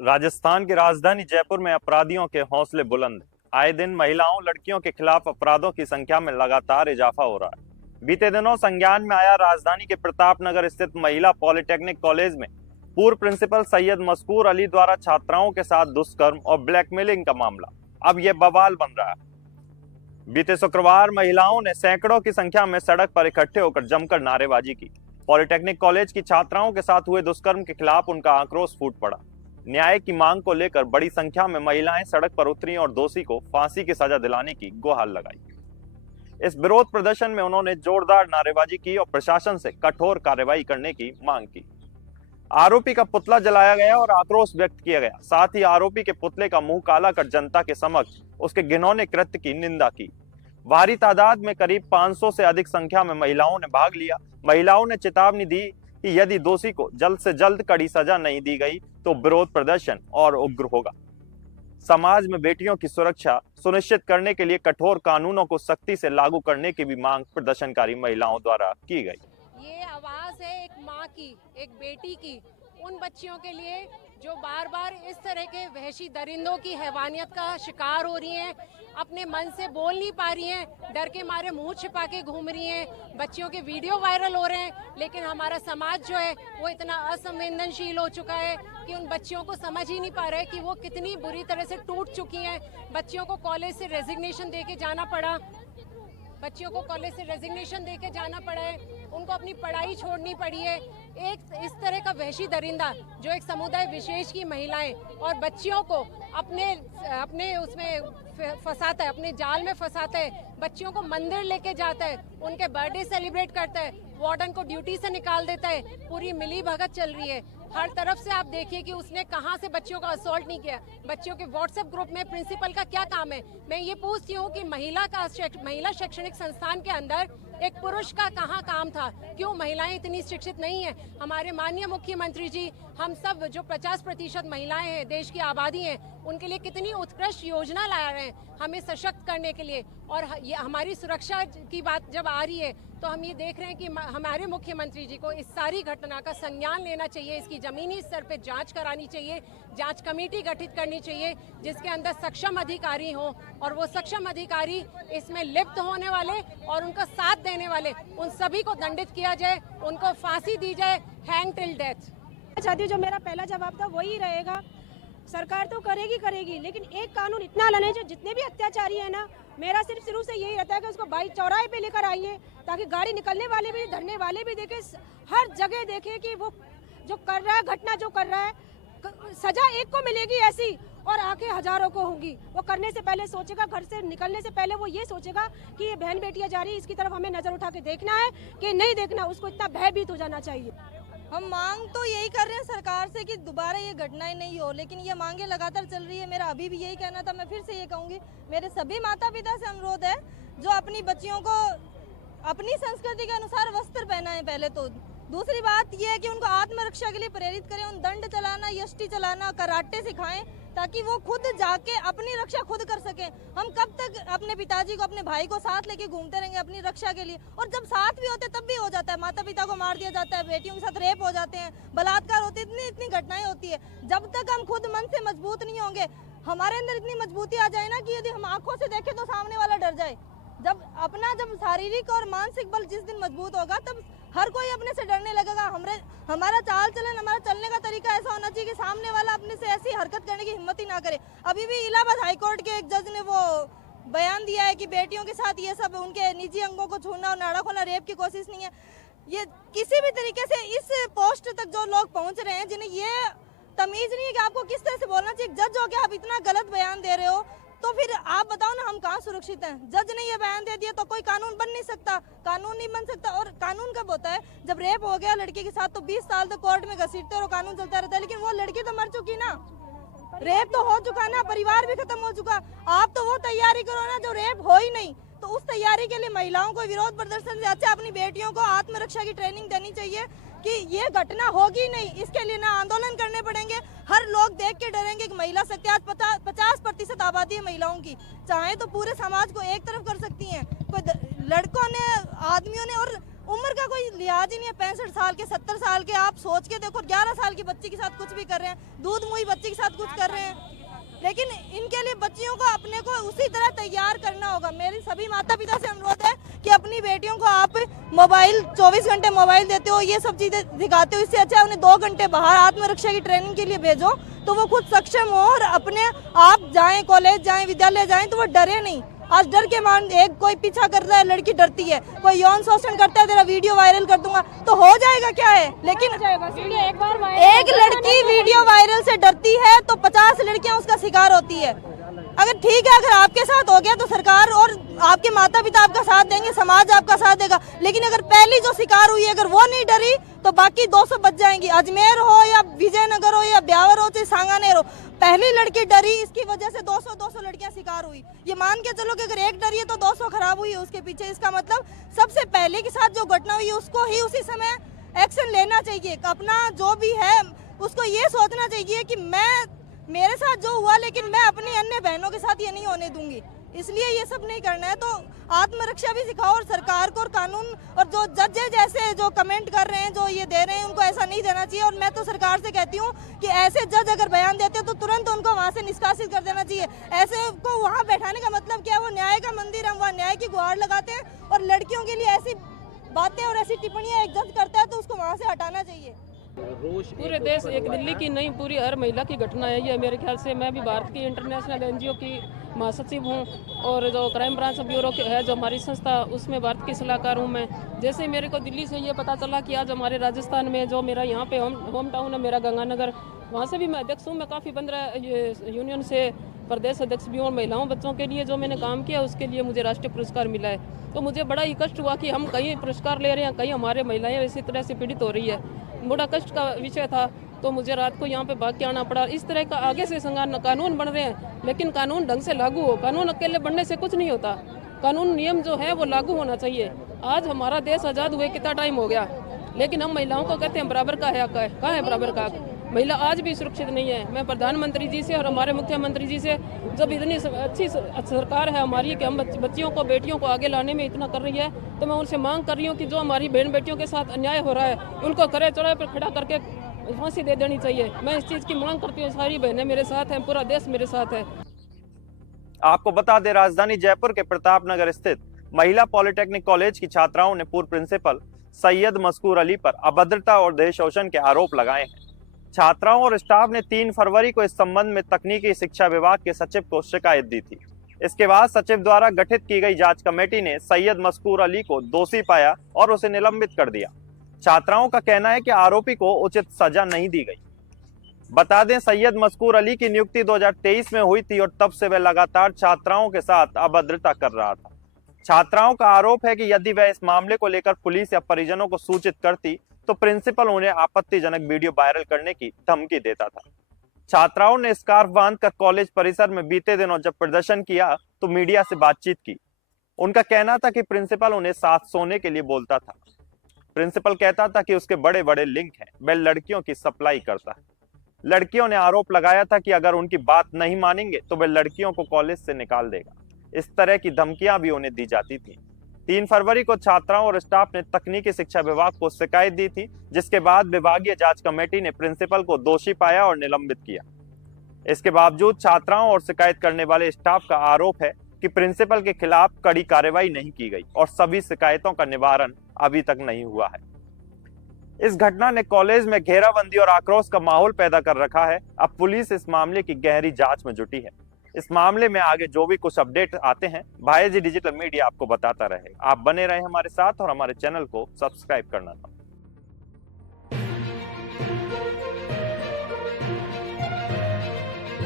राजस्थान की राजधानी जयपुर में अपराधियों के हौसले बुलंद। आए दिन महिलाओं लड़कियों के खिलाफ अपराधों की संख्या में लगातार इजाफा हो रहा है। बीते दिनों संज्ञान में आया राजधानी के प्रताप नगर स्थित महिला पॉलिटेक्निक कॉलेज में पूर्व प्रिंसिपल सैयद मस्कूर अली द्वारा छात्राओं के साथ दुष्कर्म और ब्लैकमेलिंग का मामला अब यह बवाल बन रहा है। बीते शुक्रवार महिलाओं ने सैकड़ों की संख्या में सड़क पर इकट्ठे होकर जमकर नारेबाजी की। पॉलिटेक्निक कॉलेज की छात्राओं के साथ हुए दुष्कर्म के खिलाफ उनका आक्रोश फूट पड़ा। न्याय की मांग को लेकर बड़ी संख्या में महिलाएं सड़क पर उतरी और दोषी को फांसी की सजा दिलाने की गुहार लगाई। इस विरोध प्रदर्शन में उन्होंने जोरदार नारेबाजी की और प्रशासन से कठोर कार्रवाई करने की मांग की। आरोपी का पुतला जलाया गया और आक्रोश व्यक्त किया गया। साथ ही आरोपी के पुतले का मुंह काला कर जनता के समक्ष उसके घिनौने कृत्य की निंदा की। भारी तादाद में करीब 500 से अधिक संख्या में महिलाओं ने भाग लिया। महिलाओं ने चेतावनी दी कि यदि दोषी को जल्द से जल्द कड़ी सजा नहीं दी गई तो विरोध प्रदर्शन और उग्र होगा। समाज में बेटियों की सुरक्षा सुनिश्चित करने के लिए कठोर कानूनों को सख्ती से लागू करने की भी मांग प्रदर्शनकारी महिलाओं द्वारा की गई। ये आवाज है एक माँ की, एक बेटी की, उन बच्चियों के लिए जो बार बार इस तरह के वहशी दरिंदों की हैवानियत का शिकार हो रही हैं, अपने मन से बोल नहीं पा रही हैं, डर के मारे मुंह छिपा के घूम रही हैं। बच्चियों के वीडियो वायरल हो रहे हैं, लेकिन हमारा समाज जो है वो इतना असंवेदनशील हो चुका है कि उन बच्चियों को समझ ही नहीं पा रहा है कि वो कितनी बुरी तरह से टूट चुकी हैं। बच्चियों को कॉलेज से रेजिग्नेशन दे के जाना पड़ा, बच्चियों को कॉलेज से रेजिग्नेशन देके जाना पड़ा है, उनको अपनी पढ़ाई छोड़नी पड़ी है। एक इस तरह का वहशी दरिंदा जो एक समुदाय विशेष की महिलाएं और बच्चियों को अपने उसमें फंसाता है, अपने जाल में फंसाता है। बच्चियों को मंदिर लेके जाता है, उनके बर्थडे सेलिब्रेट करता है, वार्डन को ड्यूटी से निकाल देता है। पूरी मिली भगत चल रही है। हर तरफ से आप देखिए कि उसने कहां से बच्चियों का असॉल्ट नहीं किया। बच्चियों के व्हाट्सएप ग्रुप में प्रिंसिपल का क्या काम है? मैं ये पूछती हूँ कि महिला शैक्षणिक संस्थान के अंदर एक पुरुष का कहाँ काम था? क्यों महिलाएं इतनी शिक्षित नहीं है? हमारे माननीय मुख्यमंत्री जी हम सब जो 50% महिलाएं हैं, देश की आबादी है, उनके लिए कितनी उत्कृष्ट योजना ला रहे हैं हमें सशक्त करने के लिए। और ये हमारी सुरक्षा की बात जब आ रही है तो हम ये देख रहे हैं कि हमारे मुख्यमंत्री जी को इस सारी घटना का संज्ञान लेना चाहिए, इसकी जमीनी स्तर पे जांच करानी चाहिए, जांच कमेटी गठित करनी चाहिए जिसके अंदर सक्षम अधिकारी हों, और वो सक्षम अधिकारी इसमें लिप्त होने वाले और उनका साथ देने वाले उन सभी को दंडित किया जाए, उनको फांसी दी जाए, हैंग टिल डेथ। चाहती जो मेरा पहला जवाब था वही रहेगा, सरकार तो करेगी, लेकिन एक कानून इतना लाना चाहिए जितने भी अत्याचारी है ना, मेरा सिर्फ शुरू से यही रहता है कि उसको बाइक चौराहे पे लेकर आइए ताकि गाड़ी निकलने वाले भी, धरने वाले भी देखे, हर जगह देखे कि वो जो कर रहा है, घटना जो कर रहा है, सजा एक को मिलेगी ऐसी और आके हजारों को होगी। वो करने से पहले सोचेगा, घर से निकलने से पहले वो ये सोचेगा कि ये बहन बेटियां जा रही है, इसकी तरफ हमें नजर उठा के देखना है कि नहीं देखना, उसको इतना भयभीत हो जाना चाहिए। हम मांग तो यही कर रहे हैं सरकार से कि दोबारा ये घटनाएं नहीं हो, लेकिन ये मांगे लगातार चल रही है। मेरा अभी भी यही कहना था, मैं फिर से ये कहूँगी, मेरे सभी माता पिता से अनुरोध है जो अपनी बच्चियों को अपनी संस्कृति के अनुसार वस्त्र पहनाएं पहले तो। दूसरी बात यह है कि उनको आत्मरक्षा के लिए प्रेरित करें, उन दंड चलाना, यष्टि चलाना, कराटे सिखाएं ताकि वो खुद जाके अपनी रक्षा खुद कर सकें। हम कब तक अपने पिताजी को, अपने भाई को साथ लेके घूमते रहेंगे अपनी रक्षा के लिए? और जब साथ भी होते तब भी हो जाता है, माता पिता को मार दिया जाता है, बेटियों के साथ रेप हो जाते हैं, बलात्कार होते हैं, इतनी घटनाएं होती है। जब तक हम खुद मन से मजबूत नहीं होंगे, हमारे अंदर इतनी मजबूती आ जाए ना कि यदि हम आंखों से देखें तो सामने वाला डर जाए। जब शारीरिक और मानसिक बल जिस दिन मजबूत होगा तब हर कोई अपने से डरने लगेगा। हमारा चाल चलन, हमारा चलने का तरीका ऐसा होना चाहिए कि सामने वाला अपने से ऐसी हरकत करने की हिम्मत ही ना करे। अभी भी इलाहाबाद हाईकोर्ट के एक जज ने वो बयान दिया है कि बेटियों के साथ ये सब, उनके निजी अंगों को छूना और नाड़ा खोलना रेप की कोशिश नहीं है। ये किसी भी तरीके से इस पोस्ट तक जो लोग पहुंच रहे हैं जिन्हें ये तमीज नहीं है कि आपको किस तरह से बोलना चाहिए, जज हो के आप इतना गलत बयान दे रहे हो, तो फिर आप बताओ ना हम कहाँ सुरक्षित हैं? जज ने ये बयान दे दिया तो कोई कानून बन नहीं सकता, कानून नहीं बन सकता। और कानून कब होता है? जब रेप हो गया लड़की के साथ तो 20 साल तक कोर्ट में घसीटते और कानून चलता रहता है, लेकिन वो लड़की तो मर चुकी ना, रेप तो हो चुका ना, परिवार भी खत्म हो चुका। आप तो वो तैयारी करो ना जो रेप हो ही नहीं। तो उस तैयारी के लिए महिलाओं को विरोध प्रदर्शन से अच्छा अपनी बेटियों को आत्मरक्षा की ट्रेनिंग देनी चाहिए कि ये घटना होगी नहीं। इसके लिए ना आंदोलन करने पड़ेंगे, हर लोग देख के डरेंगे कि महिला शक्ति, आज 50% आबादी है महिलाओं की, चाहे तो पूरे समाज को एक तरफ कर सकती हैं। कोई लड़कों ने, आदमियों ने, और उम्र का कोई लिहाज ही नहीं है। 65 साल के, 70 साल के, आप सोच के देखो, 11 साल की बच्ची के साथ कुछ भी कर रहे हैं, दूध मुई बच्ची के साथ कुछ कर रहे हैं। लेकिन इनके लिए बच्चियों को अपने को उसी तरह तैयार करना होगा। मेरी सभी माता पिता से अनुरोध है कि अपनी बेटियों को आप मोबाइल 24 घंटे मोबाइल देते हो, ये सब चीजें दिखाते हो, इससे अच्छा उन्हें 2 घंटे बाहर आत्मरक्षा की ट्रेनिंग के लिए भेजो, तो वो खुद सक्षम हो और अपने आप जाएं, कॉलेज जाएं, विद्यालय जाएं, तो वो डरे नहीं। आज डर के मान एक कोई पीछा कर रहा है, लड़की डरती है, कोई यौन शोषण करता है, तेरा वीडियो वायरल कर दूंगा, तो हो जाएगा क्या है। लेकिन एक लड़की वीडियो वायरल से डरती है तो 50 लड़कियां उसका शिकार होती है। अगर ठीक है, अगर आपके साथ हो गया तो सरकार और आपके माता पिता आपका साथ देंगे, समाज आपका साथ देगा। लेकिन अगर पहली जो शिकार हुई, अगर वो नहीं डरी तो बाकी 200 बच जाएंगी। अजमेर हो या विजयनगर हो या ब्यावर हो चाहे सांगानेर हो, पहली लड़की डरी, इसकी वजह से 200 लड़कियां शिकार हुई। ये मान के चलो कि अगर एक डरी है तो 200 खराब हुई है उसके पीछे। इसका मतलब सबसे पहले के साथ जो घटना हुई है उसको ही उसी समय एक्शन लेना चाहिए। अपना जो भी है उसको ये सोचना चाहिए कि मेरे साथ जो हुआ, लेकिन मैं अपनी अन्य बहनों के साथ ये नहीं होने दूंगी, इसलिए ये सब नहीं करना है। तो आत्मरक्षा भी सिखाओ और सरकार को और कानून और जो जजेज ऐसे जो कमेंट कर रहे हैं, जो ये दे रहे हैं, उनको ऐसा नहीं देना चाहिए। और मैं तो सरकार से कहती हूँ कि ऐसे जज अगर बयान देते हैं तो तुरंत उनको वहाँ से निष्कासित कर देना चाहिए। ऐसे को वहाँ बैठाने का मतलब क्या है? वो न्याय का मंदिर, हम वहाँ न्याय की गुहार लगाते हैं और लड़कियों के लिए ऐसी बातें और ऐसी टिप्पणियाँ एक जज करता है तो उसको वहाँ से हटाना चाहिए। पूरे देश, एक दिल्ली की नहीं, पूरी हर महिला की घटना है ये। मेरे ख्याल से मैं भी भारत की इंटरनेशनल एनजीओ की महासचिव हूँ और जो क्राइम ब्रांच ब्यूरो है जो हमारी संस्था, उसमें भारत की सलाहकार हूँ मैं। जैसे मेरे को दिल्ली से ये पता चला कि आज हमारे राजस्थान में जो मेरा यहाँ पे होम टाउन है मेरा गंगानगर, वहाँ से भी मैं अध्यक्ष हूँ। मैं काफ़ी 15 यूनियन से प्रदेश अध्यक्ष भी हूँ और महिलाओं बच्चों के लिए जो मैंने काम किया उसके लिए मुझे राष्ट्रीय पुरस्कार मिला है। तो मुझे बड़ा ही कष्ट हुआ कि हम कहीं पुरस्कार ले रहे हैं, कहीं हमारे महिलाएं इसी तरह से पीड़ित हो रही है। बड़ा कष्ट का विषय था। तो मुझे रात को यहाँ पे भाग के आना पड़ा। इस तरह का आगे से कानून बन रहे हैं, लेकिन कानून ढंग से लागू हो। कानून अकेले बनने से कुछ नहीं होता, कानून नियम जो है वो लागू होना चाहिए। आज हमारा देश आज़ाद हुए कितना टाइम हो गया, लेकिन हम महिलाओं को कहते हैं बराबर का हक है। कहाँ है बराबर का हक? महिला आज भी सुरक्षित नहीं है। मैं प्रधानमंत्री जी से और हमारे मुख्यमंत्री जी से, जब इतनी अच्छी सरकार है हमारी कि हम बच्चियों को, बेटियों को आगे लाने में इतना कर रही है, तो मैं उनसे मांग कर रही हूँ कि जो हमारी बहन बेटियों के साथ अन्याय हो रहा है उनको करे चौराहे पर खड़ा करके फांसी दे देनी चाहिए। मैं इस चीज़ की मांग करती हूँ। सारी बहनें मेरे साथ हैं, पूरा देश मेरे साथ है। आपको बता दें, राजधानी जयपुर के प्रताप नगर स्थित महिला पॉलिटेक्निक कॉलेज की छात्राओं ने पूर्व प्रिंसिपल सैयद मस्कूर अली पर अभद्रता और देह शोषण के आरोप लगाए हैं। छात्राओं और स्टाफ ने 3 फरवरी को इस संबंध में तकनीकी शिक्षा विभाग के सचिव को शिकायत दी थी। इसके बाद सचिव द्वारा गठित की गई जांच कमेटी ने सैयद मस्कूर अली को दोषी पाया और उसे निलंबित कर दिया। छात्राओं का कहना है कि आरोपी को उचित सजा नहीं दी गई। बता दें, सैयद मस्कूर अली की नियुक्ति 2023 में हुई थी और तब से वह लगातार छात्राओं के साथ अभद्रता कर रहा था। छात्राओं का आरोप है कि यदि वह इस मामले को लेकर पुलिस या परिजनों को सूचित करती तो प्रिंसिपल उन्हें आपत्तिजनक वीडियो वायरल करने की धमकी देता था। छात्राओं ने स्कार्फ बांधकर कॉलेज परिसर में बीते दिनों जब प्रदर्शन किया तो मीडिया से बातचीत की। उनका कहना था कि प्रिंसिपल उन्हें साथ सोने के लिए बोलता था। प्रिंसिपल कहता था कि उसके बड़े बड़े लिंक हैं, वह लड़कियों की सप्लाई करता है। लड़कियों ने आरोप लगाया था कि अगर उनकी बात नहीं मानेंगे तो वह लड़कियों को कॉलेज से निकाल देगा। इस तरह की धमकियां भी उन्हें दी जाती थी। 3 फरवरी को छात्राओं और स्टाफ ने तकनीकी शिक्षा विभाग को शिकायत दी थी, जिसके बाद विभागीय जांच कमेटी ने प्रिंसिपल को दोषी पाया और निलंबित किया। इसके बावजूद छात्राओं और शिकायत करने वाले स्टाफ का आरोप है कि प्रिंसिपल के खिलाफ कड़ी कार्रवाई नहीं की गई और सभी शिकायतों का निवारण अभी तक नहीं हुआ है। इस घटना ने कॉलेज में घेराबंदी और आक्रोश का माहौल पैदा कर रखा है। अब पुलिस इस मामले की गहरी जांच में जुटी है। इस मामले में आगे जो भी कुछ अपडेट आते हैं भाईजी डिजिटल मीडिया आपको बताता रहेगा। आप बने रहे हमारे साथ और हमारे चैनल को सब्सक्राइब करना ना